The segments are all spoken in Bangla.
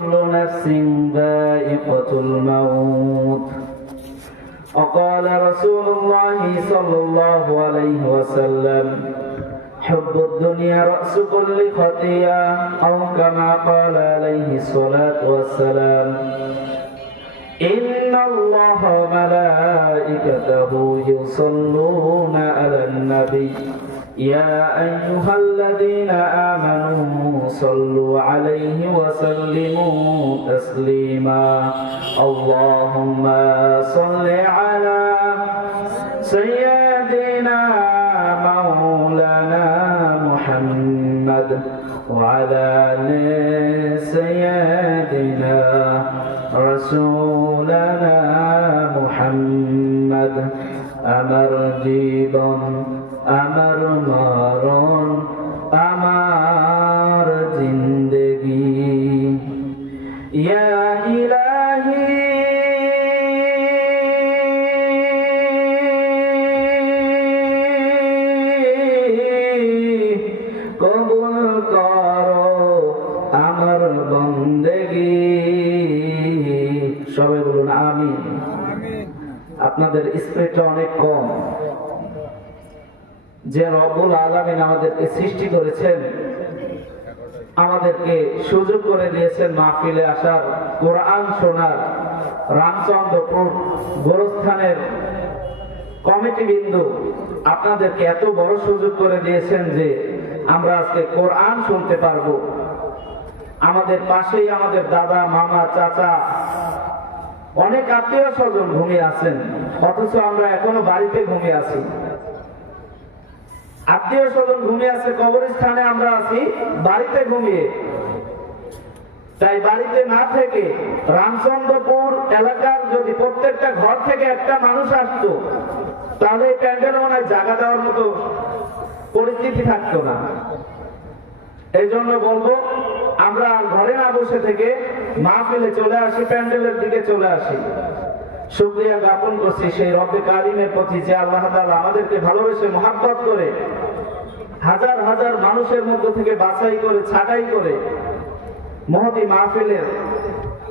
كل نفس ذائقة الموت. وقال رسول الله صلى الله عليه وسلم حب الدنيا رأس كل خطيئة. أو كما قال عليه الصلاة والسلام إن الله وملائكته يصلون على النبي. يا أيها الذين آمنوا صلوا عليه وسلموا تسليما. اللهم صل على سيدنا مولانا محمد وعلى سيدنا رسولنا محمد. أمر جيبا أمر আপনাদের স্পিডটা অনেক কম। যে রব্বুল আলমিন আমাদেরকে সৃষ্টি করেছেন, আমাদেরকে সুযোগ করে দিয়েছেন মাহফিলে আসার, কোরআন শোনার, রামচন্দ্রপুর গোরস্থানের কমিটি বিন্দু আপনাদেরকে এত বড় সুযোগ করে দিয়েছেন যে আমরা আজকে কোরআন শুনতে পারব। আমাদের পাশেই আমাদের দাদা, মামা, চাচা অনেক আত্মীয় স্বজন ঘুমিয়ে আছেন, অথচ আমরা এখনও বাড়িতে ঘুমিয়ে আছি। আত্মীয় স্বজন ঘুমিয়ে আছে, কবরস্থানে আমরা আছি, বাড়িতে ঘুমিয়ে। তাই বাড়িতে না থেকে রামচন্দ্রপুর এলাকার যদি প্রত্যেকটা ঘর থেকে একটা মানুষ আসতো, তাহলে এই প্যান্ডেল মনে জায়গা দেওয়ার মতো পরিস্থিতি থাকতো না। এই জন্য বলব আমরা ঘরে না বসে থেকে মাহফিলে চলে আসি, প্যান্ডেলের দিকে চলে আসি। শুক্রিয়া জ্ঞাপন করছি সেই রব্বে কারিমের প্রতি যে আল্লাহ তাআলা আমাদেরকে ভালোবেসে মহাব্বত করে, হাজার হাজার মানুষের মধ্য থেকে বাছাই করে, ছাটাই করে মহতি মাহফিলের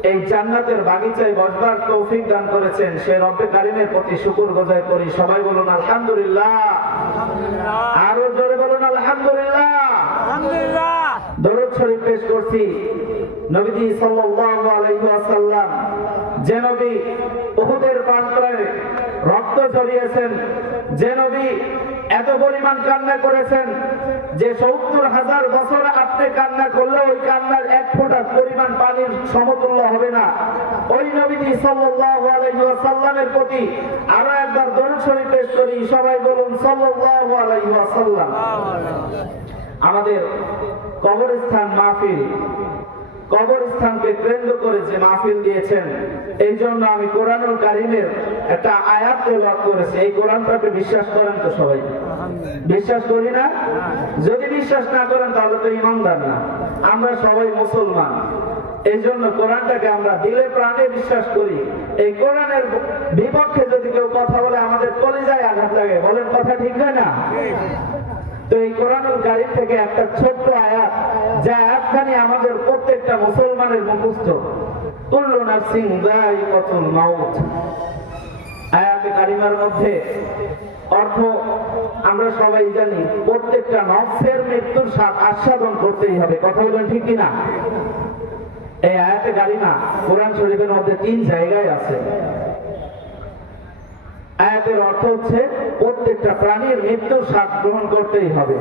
এই জান্নাতের বাগিচায় বসবার তৌফিক দান করেছেন সে রব্বে কারিমের প্রতি শুকুর গোজাই করি। সবাই বলুন আলহামদুলিল্লাহ। আরও জোরে বলুন আলহামদুলিল্লাহ। শরীফ পেশ করছি। নবীজি সাল্লাল্লাহু আলাইহি ওয়াসাল্লাম, যে নবী উহুদের প্রান্তরে রক্ত ঝরিয়েছেন, যে নবী এত পরিমাণ কান্না করেছেন, যে সত্তর হাজার বছর আপনি কান্না করলে ওই কান্নার এক ফোঁটা পরিমাণ পানির সমতুল্য হবে না। ওই নবীজি সাল্লাল্লাহু আলাইহি ওয়াসাল্লামের প্রতি আরও একবার দরুদ শরীফ পেশ করি। সবাই বলুন সাল্লাল্লাহু আলাইহি ওয়াসাল্লাম। আমাদের কবরস্থান মাহফিল। কবরস্থানকে কেন্দ্র করে যে মাহফিল দিয়েছেন, এই জন্য আমি কোরআনুল কারিমের একটা আয়াত তেলাওয়াত করেছি। এই কোরআনটাকে বিশ্বাস করেন তো সবাই? বিশ্বাস করি না? যদি বিশ্বাস না করেন, তাহলে তো ইমানদার না। আমরা সবাই মুসলমান। এই জন্য কোরআনটাকে আমরা দিলে প্রাণে বিশ্বাস করি। এই কোরআনের বিপক্ষে যদি কেউ কথা বলে, আমাদের কলিজায় আঘাত লাগে। বলেন, কথা ঠিক না? তো এই থেকে একটা ছোট্ট আয়াত যে আমাদের প্রত্যেকটা মুসলমানের মুখস্থ। অর্থ আমরা সবাই জানি, প্রত্যেকটা আস্বাদন করতেই হবে। কথা বলেন ঠিক কিনা? এই আয়াতে কারিমা কোরআন শরীফের মধ্যে তিন জায়গায় আছে। আয়াতের অর্থ হচ্ছে প্রত্যেকটা প্রাণীর মৃত্যুর স্বাদ গ্রহণ করতেই হবে।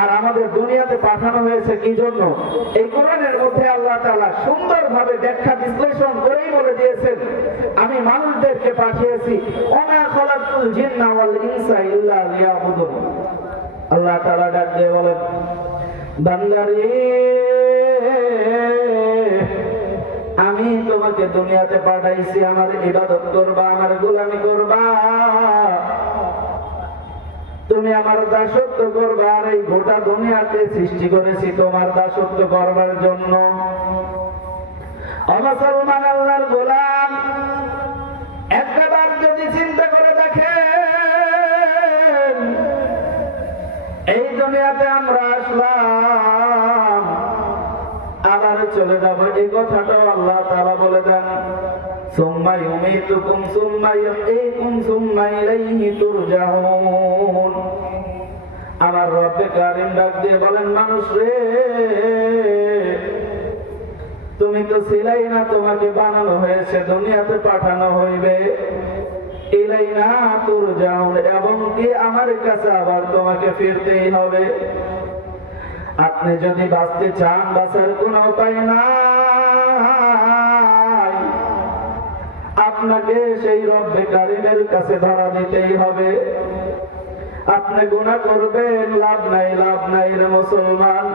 আর আমাদের দুনিয়াতে পাঠানো হয়েছে কি জন্য? এই কোরআনের মধ্যে আল্লাহ তাআলা সুন্দরভাবে ব্যাখ্যা বিশ্লেষণ করেই বলে দিয়েছেন, আমি মানুষদেরকে পাঠিয়েছি আল্লাহ তাআলা ডাক দিয়ে বলেন, বান্দারে আমি তোমাকে দুনিয়াতে পাঠাইছি, আমার ইবাদত করবা, আমার গোলামি করবা। তুমি আমার দাসত্ব করবা, আর এই গোটা দুনিয়াতে সৃষ্টি করেছি তোমার দাসত্ব করবার জন্য। অমুসলমান আল্লাহর গোলাম একবার যদি চিন্তা করে দেখেন, এই দুনিয়াতে আমরা আসলাম। চলে যাব। এই কথাটাও আল্লাহ তাআলা বলে দেন। তুমি তো ছিলাই না, তোমাকে বানানো হয়েছে, দুনিয়াতে পাঠানো হইবে। ইলাই না তোর যাও এবং কি আমার কাছে আবার তোমাকে ফিরতেই হবে। আপনি যদি বাঁচতে চান, বাঁচার কোনো উপায় নাই। আপনাকে সেই রব্বে কারিমের কাছে ধরা দিতেই হবে। আপনি গুণা করবেন, লাভ নাই লাভ নাই রে মুসলমান।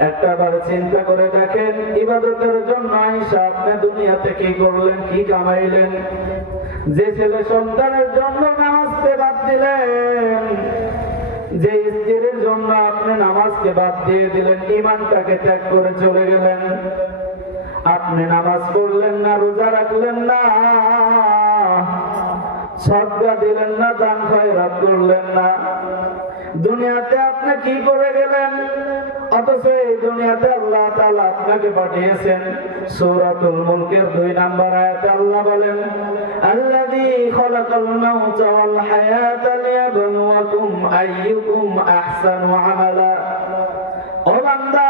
একটা বার চিন্তা করে দেখেন, ইবাদতের জন্য আইসা আপনি দুনিয়াতে কি করলেন, কি কামাইলেন? যে ছেলে সন্তানের জন্য নামাজকে বাদ দিলেন যে স্ত্রীর জন্য আপনি নামাজকে বাদ দিয়ে দিলেন ইমানটাকে ত্যাগ করে চলে গেলেন। আপনি নামাজ পড়লেন না, রোজা রাখলেন না সদকা দিলেন না, দান খয়রাত করলেন না। দুনিয়াতে আপনি কি করে গেলেন? অথচ এই দুনিয়াতে আল্লাহ তাআলা আপনাকে পাঠিয়েছেন সূরাতুল মুলকের দুই নাম্বার আয়াতে আল্লাহ বলেন, আল্লাযী খালাকাল মাউতা ওয়াল হায়াতা লিয়াবলুয়াকুম আইয়ুকুম আহসানু আমালা। ও বান্দা,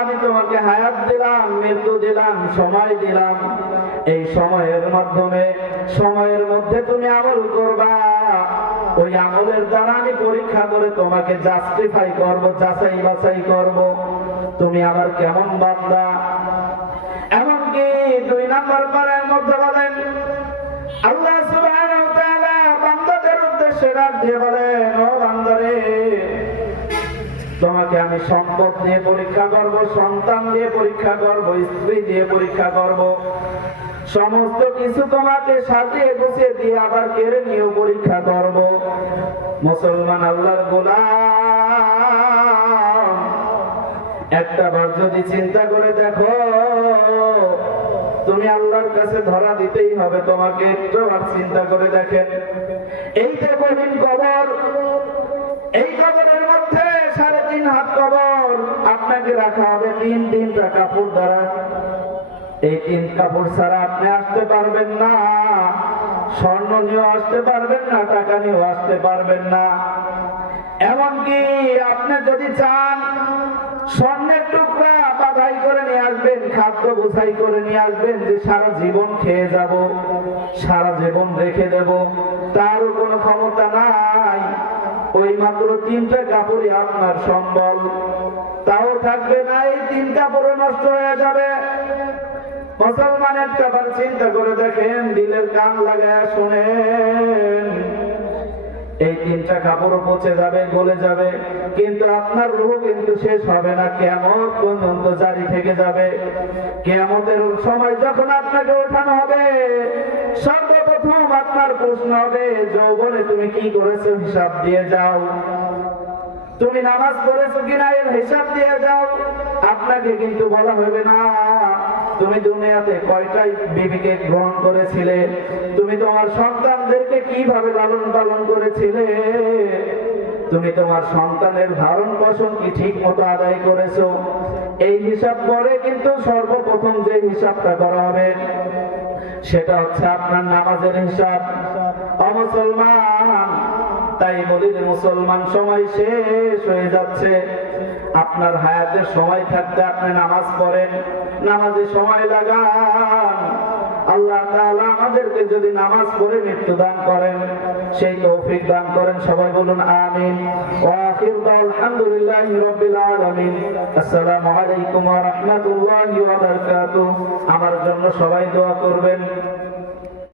আমি তোমাকে হায়াত দিলাম, মৃত্যু দিলাম, সময় দিলাম। এই সময়ের মাধ্যমে, সময়ের মধ্যে তুমি আমল করবা। ওই আমলের দ্বারা আমি পরীক্ষা করে তোমাকে জাস্টিফাই করব, যাচাই বাছাই করব। তুমি আমার কেমন বান্দা? এমনকি দুই নাম্বার পারের মধ্যে বলেন, আল্লাহ সুবহানাহু ওয়া তাআলা বান্দাদের উদ্দেশ্যে দিয়ে বলেন, ও বান্দারে, তোমাকে আমি সম্পদ দিয়ে পরীক্ষা করব, সন্তান দিয়ে পরীক্ষা করব, স্ত্রী দিয়ে পরীক্ষা করব। সমস্ত কিছু তোমাকে সাজিয়ে গুছিয়ে দিয়ে আবার কেড়ে নিয়েও পরীক্ষা করব। মুসলমান আল্লাহর গোলাম। একটা বার যদি চিন্তা করে দেখো, তুমি আল্লাহর কাছে ধরা দিতেই হবে, তোমাকে একটু আর চিন্তা করে দেখেন। এই যে কঠিন কবর, এই কবরের মধ্যে সাড়ে তিন হাত কবর, আপনাকে রাখা হবে তিন তিনটা কাপড় দ্বারা। এই তিন কাপড় ছাড়া আপনি আসতে পারবেন না। স্বর্ণ নিয়েও আসতে পারবেন না, টাকা নিয়েও আসতে পারবেন না। এমনকি আপনি যদি চান, স্বর্ণের টুকরা করে নিয়ে আসবেন, খাদ্য বোঝাই করে নিয়ে আসবেন, যে সারা জীবন খেয়ে যাব, সারা জীবন রেখে দেব, তারও কোনো ক্ষমতা নাই। ওই মাত্র তিনটা কাপড়ই আপনার সম্বল। তাও থাকবে না, এই তিন কাপড়ও নষ্ট হয়ে যাবে। মুসলমান একটা চিন্তা করে দেখেন, দিলের কান লাগায় শোনেন। এই তিনটা কাপড় পচে যাবে, গলে যাবে, কিন্তু আপনার রূহ কিন্তু শেষ হবে না কেমন পর্যন্ত জারি থেকে যাবে। কেমতের সময় যখন আপনাকে ওঠানো হবে, সর্বপ্রথম আপনার প্রশ্ন হবে, যৌবনে তুমি কি করেছ, হিসাব দিয়ে যাও। তুমি নামাজ পড়েছো কিনা, এর হিসাব দিয়ে যাও। আপনাকে কিন্তু বলা হবে না। তুমি দুনিয়াতে কয়টাই বিবিকে গ্রহণ করেছিলে? তুমি তোমার সন্তানদেরকে কীভাবে লালন পালন করেছিলে? তুমি তোমার সন্তানের ধারণ পোষণ কি ঠিক মতো আদায় করেছ? এই হিসাব পরে কিন্তু সর্বপ্রথম যে হিসাবটা করা হবে, সেটা হচ্ছে আপনার নামাজের হিসাব। অমুসলমান, তাই বলি মুসলমান সময় শেষ হয়ে যাচ্ছে। আপনার হায়াতের সময় থাকতে আপনি নামাজ পড়েন। নামাজে সময় লাগান। আল্লাহ আমাদেরকে যদি নামাজ পড়ে মৃত্যু দান করেন, সেই তৌফিক দান করেন, সবাই বলুন আমিন। ওয়া আলাইকুম ওয়া আমার জন্য সবাই দোয়া করবেন।